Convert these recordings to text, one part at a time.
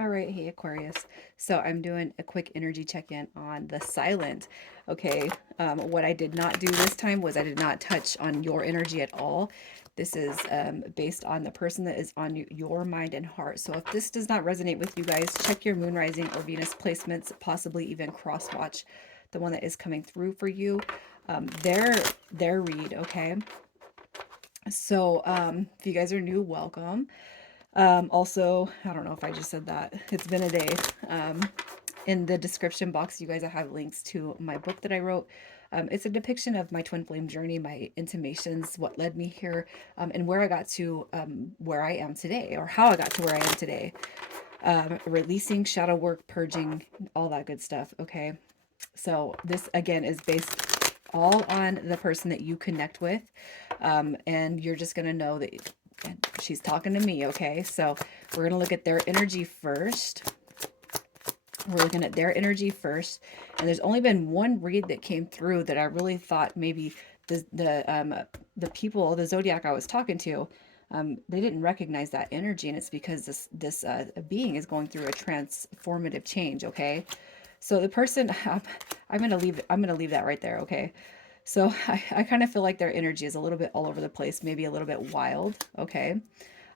All right, hey Aquarius. So I'm doing a quick energy check-in on the silent. Okay, what I did not do this time was I did not touch on your energy at all. This is based on the person that is on your mind and heart. So if this does not resonate with you guys, check your moon rising or Venus placements, possibly even cross watch the one that is coming through for you. Their read, okay? So if you guys are new, welcome. Also, I don't know if I just said that. It's been a day. Um, in the description box, you guys, I have links to my book that I wrote. It's a depiction of my twin flame journey, my intimations, what led me here, and where I got to where I am today, or how I got to where I am today. Releasing shadow work, purging, all that good stuff. Okay. So this again is based all on the person that you connect with. And you're just going to know that she's talking to me. Okay. So we're going to look at their energy first. We're looking at their energy first. And there's only been one read that came through that I really thought maybe the people, the zodiac I was talking to, they didn't recognize that energy, and it's because this being is going through a transformative change. Okay, so the person, I'm gonna leave that right there. Okay, so I kind of feel like their energy is a little bit all over the place, maybe a little bit wild. Okay,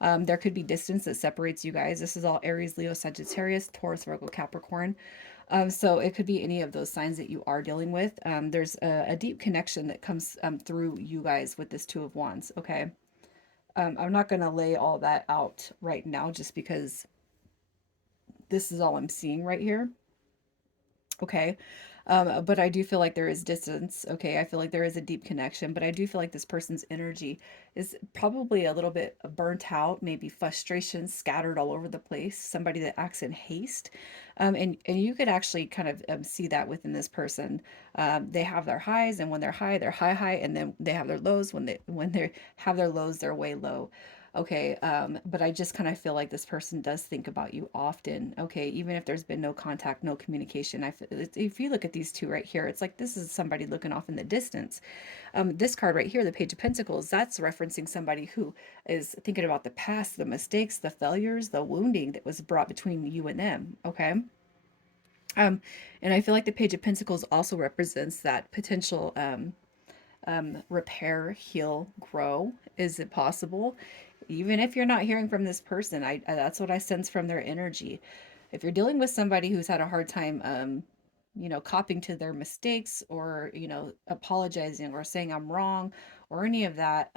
there could be distance that separates you guys. This is all Aries, Leo, Sagittarius, Taurus, Virgo, Capricorn. So it could be any of those signs that you are dealing with. There's a deep connection that comes through you guys with this Two of Wands. Okay. I'm not going to lay all that out right now just because this is all I'm seeing right here. Okay. But I do feel like there is distance. Okay. I feel like there is a deep connection, but I do feel like this person's energy is probably a little bit burnt out, maybe frustration scattered all over the place, somebody that acts in haste. And you could actually kind of see that within this person. They have their highs, and when they're high, they're high, high, and then they have their lows. When they have their lows, they're way low. Okay, but I just kind of feel like this person does think about you often. Okay, even if there's been no contact, no communication. If you look at these two right here, it's like this is somebody looking off in the distance. This card right here, the Page of Pentacles, that's referencing somebody who is thinking about the past, the mistakes, the failures, the wounding that was brought between you and them. Okay. Um, and I feel like the Page of Pentacles also represents that potential repair, heal, grow. Is it possible? Even if you're not hearing from this person, that's what I sense from their energy. If you're dealing with somebody who's had a hard time, copying to their mistakes, or apologizing or saying I'm wrong, or any of that,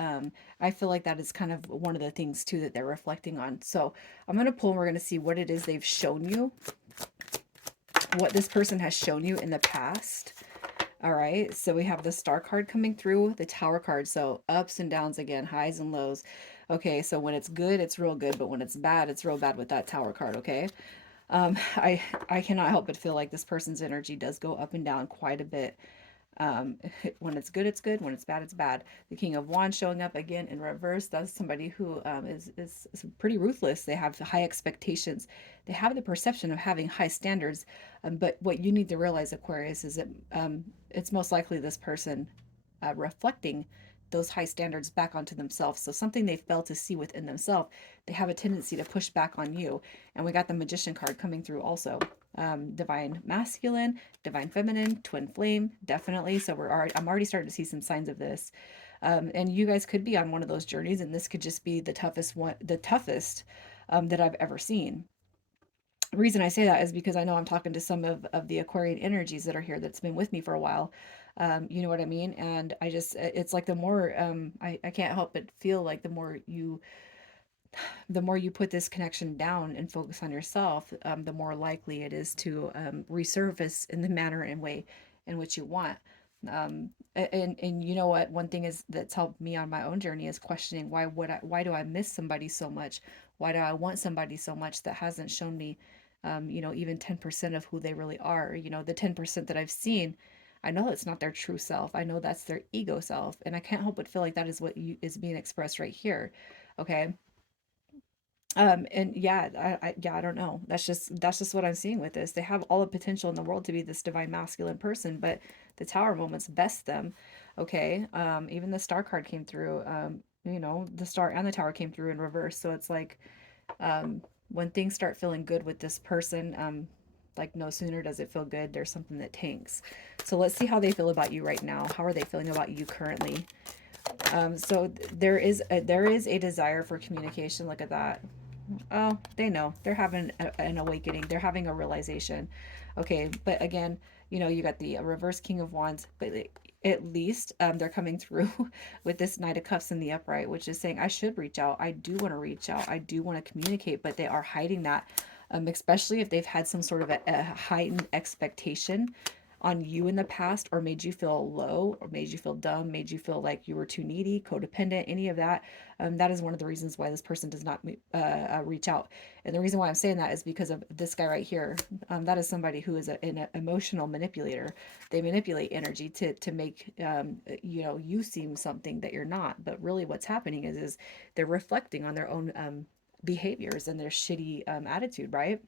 I feel like that is kind of one of the things too that they're reflecting on. So I'm gonna pull and we're gonna see what it is they've shown you, what this person has shown you in the past. All right, so we have the star card coming through, the tower card. So ups and downs again, highs and lows. Okay, so when it's good, it's real good, but when it's bad, it's real bad with that tower card. Okay, I cannot help but feel like this person's energy does go up and down quite a bit. Um, when it's good, it's good. When it's bad, it's bad. The King of Wands showing up again in reverse. That's somebody who is pretty ruthless. They have high expectations. They have the perception of having high standards. But what you need to realize, Aquarius, is that it's most likely this person reflecting those high standards back onto themselves. So something they fail to see within themselves, they have a tendency to push back on you. And we got the Magician card coming through also. Divine masculine, divine feminine, twin flame, definitely. So I'm already starting to see some signs of this. And you guys could be on one of those journeys, and this could just be the toughest that I've ever seen. The reason I say that is because I know I'm talking to some of the Aquarian energies that are here that's been with me for a while. You know what I mean? And it's like the more, I can't help but feel like the more you put this connection down and focus on yourself, the more likely it is to resurface in the manner and way in which you want. And you know what? One thing is that's helped me on my own journey is questioning why do I miss somebody so much? Why do I want somebody so much that hasn't shown me, even 10% of who they really are? The 10% that I've seen, I know it's not their true self. I know that's their ego self, and I can't help but feel like that is what is being expressed right here. Okay, and yeah, I don't know. That's just what I'm seeing with this. They have all the potential in the world to be this divine masculine person, but the tower moments best them. Okay. Even the star card came through. The star and the tower came through in reverse. So it's like, when things start feeling good with this person, like no sooner does it feel good, there's something that tanks. So let's see how they feel about you right now. How are they feeling about you currently? So there is a desire for communication. Look at that. Oh, they know. They're having an awakening. They're having a realization. Okay, but again, you got the reverse King of Wands, but at least they're coming through with this Knight of Cups in the upright, which is saying, I should reach out. I do want to reach out. I do want to communicate, but they are hiding that, especially if they've had some sort of a heightened expectation on you in the past, or made you feel low, or made you feel dumb, made you feel like you were too needy, codependent, any of that. That is one of the reasons why this person does not reach out. And the reason why I'm saying that is because of this guy right here. That is somebody who is an emotional manipulator. They manipulate energy to make you seem something that you're not. But really, what's happening is they're reflecting on their own behaviors and their shitty attitude, right?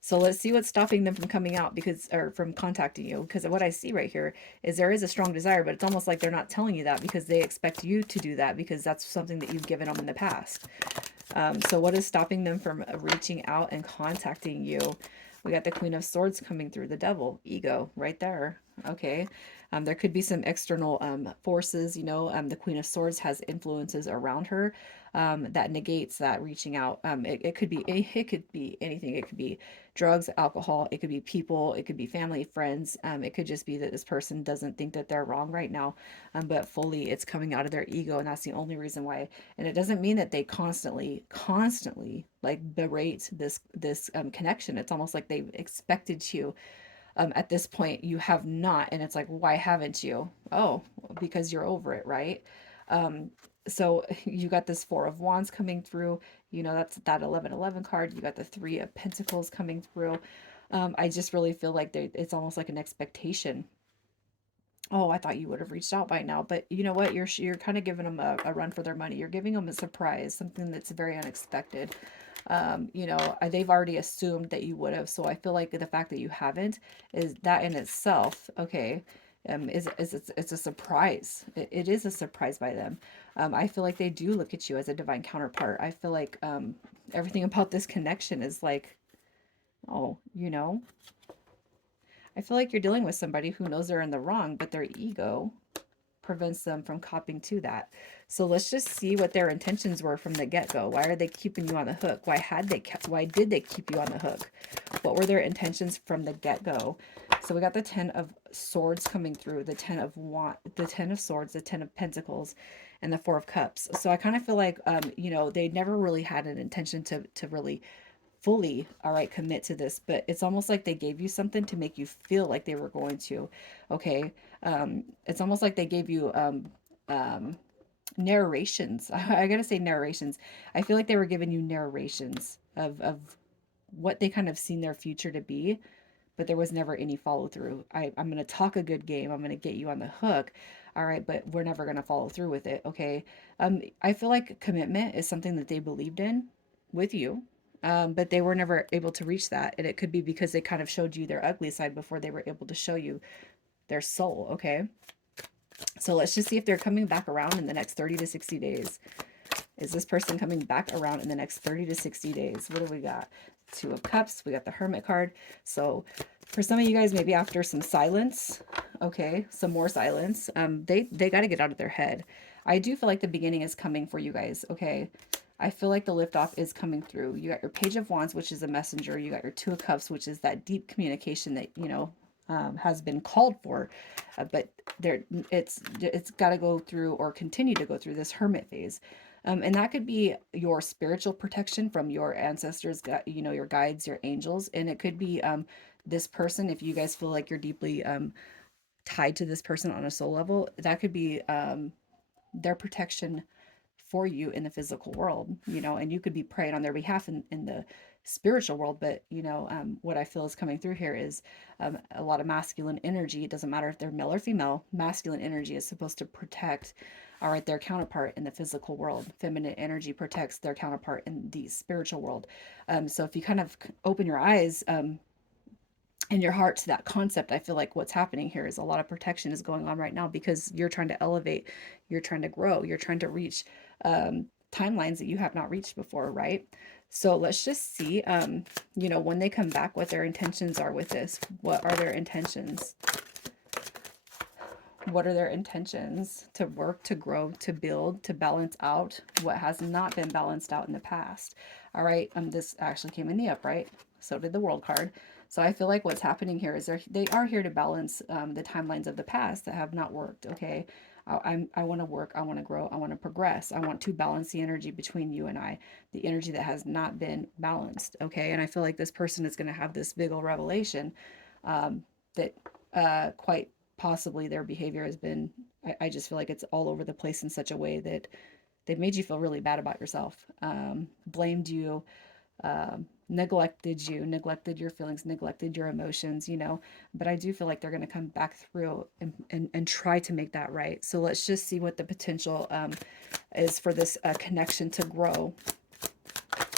So let's see what's stopping them from coming out, because, or from contacting you, because what I see right here is there is a strong desire, but it's almost like they're not telling you that because they expect you to do that, because that's something that you've given them in the past. So what is stopping them from reaching out and contacting you? We got the Queen of Swords coming through, the Devil, ego, right there. Okay. There could be some external forces, the Queen of Swords has influences around her that negates that reaching out. It could be it could be anything. It could be drugs, alcohol. It could be people. It could be family, friends. It could just be that this person doesn't think that they're wrong right now, but fully it's coming out of their ego, and that's the only reason why. And it doesn't mean that they constantly like berate this connection. It's almost like they've expected you. At this point, you have not, and it's like, why haven't you? Oh, because you're over it, right? Um, so you got this Four of Wands coming through. That's that 1111 card. You got the Three of Pentacles coming through. I just really feel like it's almost like an expectation. Oh, I thought you would have reached out by now, but you know what? You're kind of giving them a run for their money. You're giving them a surprise, something that's very unexpected. They've already assumed that you would have. So I feel like the fact that you haven't, is that in itself, okay, it's a surprise. It is a surprise by them. I feel like they do look at you as a divine counterpart. I feel like everything about this connection is like, oh, I feel like you're dealing with somebody who knows they're in the wrong, but their ego prevents them from copping to that. So let's just see what their intentions were from the get-go. Why are they keeping you on the hook? Why did they keep you on the hook? What were their intentions from the get-go? So we got the 10 of Swords coming through, the 10 of Swords, the 10 of Pentacles, and the 4 of Cups. So I kind of feel like they never really had an intention to really fully, all right, commit to this, but it's almost like they gave you something to make you feel like they were going to. Okay. It's almost like they gave you um narrations. I gotta say narrations. I feel like they were giving you narrations of what they kind of seen their future to be, but there was never any follow through. I'm going to talk a good game. I'm going to get you on the hook. All right, but we're never going to follow through with it. Okay. I feel like commitment is something that they believed in with you. But they were never able to reach that. And it could be because they kind of showed you their ugly side before they were able to show you their soul. Okay. So let's just see if they're coming back around in the next 30 to 60 days. Is this person coming back around in the next 30 to 60 days? What do we got? Two of Cups. We got the Hermit card. So for some of you guys, maybe after some silence, okay, some more silence, they got to get out of their head. I do feel like the beginning is coming for you guys, okay? I feel like the liftoff is coming through. You got your Page of Wands, which is a messenger. You got your Two of Cups, which is that deep communication that, has been called for. But it's got to go through, or continue to go through, this hermit phase. And that could be your spiritual protection from your ancestors, your guides, your angels. And it could be this person, if you guys feel like you're deeply tied to this person on a soul level, that could be their protection for you in the physical world, and you could be praying on their behalf in the spiritual world. But what I feel is coming through here is a lot of masculine energy. It doesn't matter if they're male or female. Masculine energy is supposed to protect, all right, their counterpart in the physical world. Feminine energy protects their counterpart in the spiritual world. So if you kind of open your eyes in your heart to that concept, I feel like what's happening here is a lot of protection is going on right now, because you're trying to elevate, you're trying to grow, you're trying to reach timelines that you have not reached before, right? So let's just see, you know, when they come back, what their intentions are with this. What are their intentions? What are their intentions? To work, to grow, to build, to balance out what has not been balanced out in the past. All right, this actually came in the upright. So did the world card. So I feel like what's happening here is they are here to balance the timelines of the past that have not worked. Okay, I want to work, I want to grow, I want to progress, I want to balance the energy between you and I, the energy that has not been balanced. Okay, and I feel like this person is going to have this big old revelation that quite possibly their behavior has been, I just feel like it's all over the place in such a way that they've made you feel really bad about yourself, blamed you, neglected you, neglected your feelings, neglected your emotions, you know. But I do feel like they're going to come back through and try to make that right. So let's just see what the potential is for this connection to grow.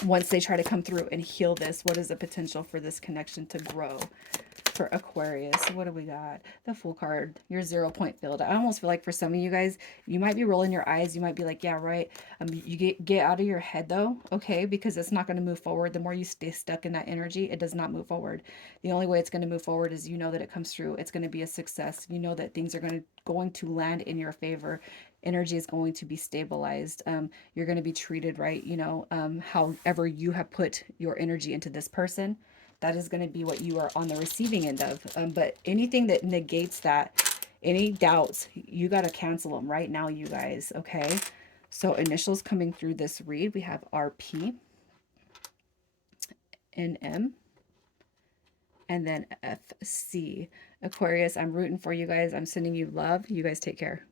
Once they try to come through and heal this, what is the potential for this connection to grow? For Aquarius, what do we got? The Fool card, your 0 point field. I almost feel like for some of you guys, you might be rolling your eyes. You might be like, yeah, right. You get out of your head though, okay? Because it's not going to move forward. The more you stay stuck in that energy, it does not move forward. The only way it's going to move forward is you know that it comes through. It's going to be a success. You know that things are going to land in your favor. Energy is going to be stabilized. You're going to be treated right. You know, however you have put your energy into this person, that is going to be what you are on the receiving end of. But anything that negates that, any doubts, you got to cancel them right now, you guys. Okay. So initials coming through this read, we have RP, NM, and then FC. Aquarius, I'm rooting for you guys. I'm sending you love. You guys take care.